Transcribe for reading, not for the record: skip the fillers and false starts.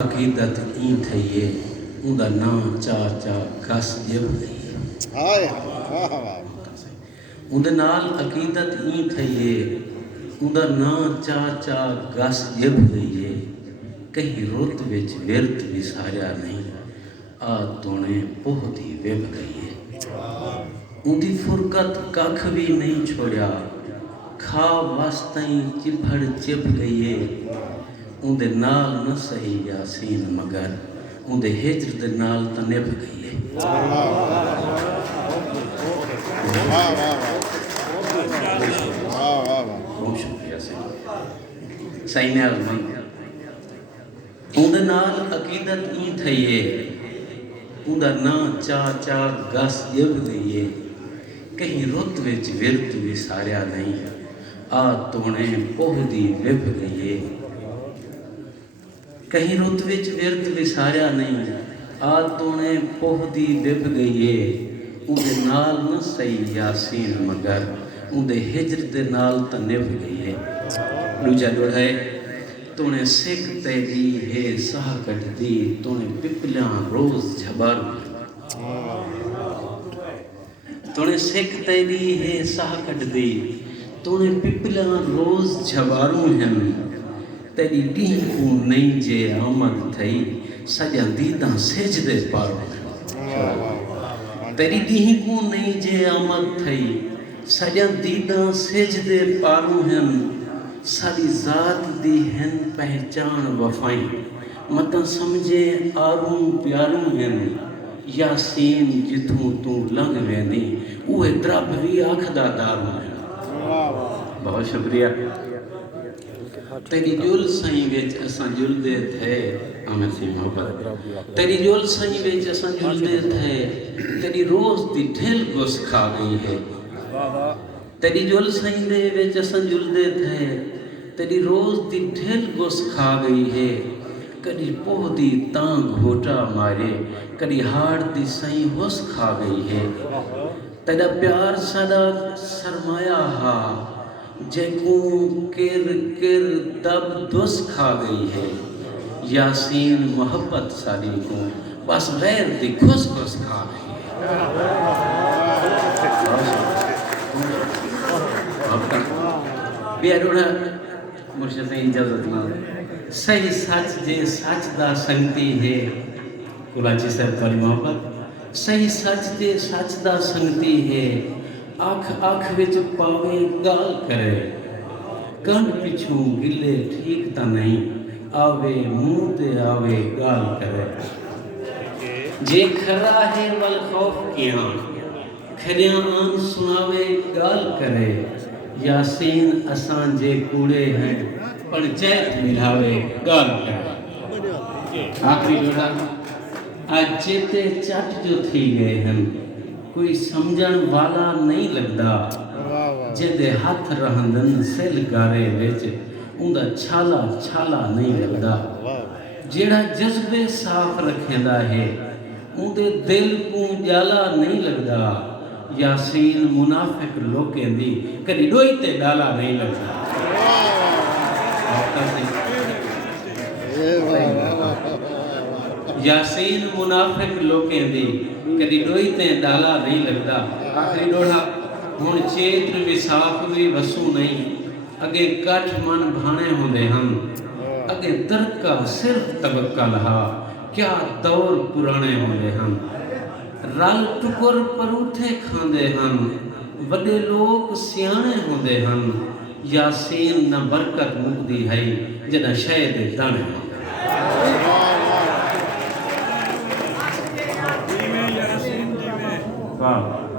عقیدت این تھئیے اوندا نام چاچا گس جب نہیں اوندا نال عقیدت این تھئیے اوندا نام چاچا گس جب گئیے کہیں رت وچ ورت وساریا نہیں آ تونے پہتی وب گئیے اوندی فرقت ککھ بھی نہیں چھوڑیا کھا واسطیں چبھڑ چپ گئیے اندے نال نہ سہی یاسین مگر اندے ہجر دے نال تا نبھ گئی ہے بہت شکریہ صحیح نے آزمائی اندے نال عقیدت این تھئیے اندہ نا چا گس جب گئی ہے کہیں رت وچ ورت بھی ساریا نہیں آ تونے پہدی وب گئی ہے کہیں رت وچ ورت وساریا نہیں آ تونے پہدی وب گئی ہے اندے نال نہ سہی یاسین مگر اندے ہجر دے نال تا نبھ گئی ہے دوجا دوڑھائے تونے سکھ تیری ہے ساہ کٹ دی تونے پپلیاں روز جھبار تونے سکھ تیری ہے ساہ کٹ دی تونے پپلیاں روز جھباروں ہیں تیری ڈین کو نہیں جے آمد تھئی سجا دیداں سجدے پارو تیری ڈین کو نہیں جے آمد تھئی سجا دیداں سجدے پارو ہیں ساری ذات دی ہن پہچان وفائیں متاں سمجھے آروں پیاروں ہیں یاسین جتھوں تو لنگ ویندی اوہ درب بھی آکھدا داروں ہیں بہت شکریہ تیری جول سائیں ویچ اساں جل دے تھے آمد سی محبت تیری جول سائیں ویچ اساں جل دے تھے تیری روز دی ڈھل گس کھا گئی ہے تیری جول سائیں دے ویچ اساں جل دے تھے تیری روز دی ڈھل گس کھا گئی ہے کدی پوہ دی تانگ گھوٹا مارے کدی ہاڑ دی سائیں ہوس کھا گئی ہے تیرا پیار سدا سرمایہ ہا جیکوں کر دب دس کھا گئی ہے یاسین محبت ساری کو بس غیر دی کھس کھا گئی ہے بیاروڑا مرشد اجازت نہ صحیح سچ جے سچ دا سنگتی ہے کلاچی صاحب تاری محبت صحیح سچ جے سچ دا سنگتی ہے آنکھ وچ پاوے گال کرے کن پچھوں گلے ٹھیک تا نہیں آوے منہ تے آوے گال کرے جے کھرا ہے والخوف کیاں کھریاں آن سناوے گال کرے یاسین اسان جے کوڑے ہیں پنچیت ملاوے گال کرے آخری جوڑا آج جیتے چٹ جو تھی گئے ہیں کوئی سمجھن والا نہیں لگدا جیدے ہاتھ رہندن سل گارے ویچ اندہ چھالا نہیں لگدا جیڑا جذبے صاف رکھیندہ ہے اندے دل کو جالا نہیں لگدا یاسین منافق لوکیں دی کدی ڈوئی تے ڈالا نہیں لگدا یاسین منافق لوکیں دی کدی ڈوئی تے ڈالا نہیں لگدا آخری ڈوڑا ہون چیتر وصاف بھی وسو نہیں اگے کٹ من بھانے ہوندے ہم اگے ترکا صرف توکل ہا کیا دور پرانے ہوندے ہم رل ٹکر پروٹھے کھاندے ہم وڈے لوگ سیانے ہوندے ہم یاسین نہ برکت مکدی ہے جنہ شاید دانے ہوندے واہ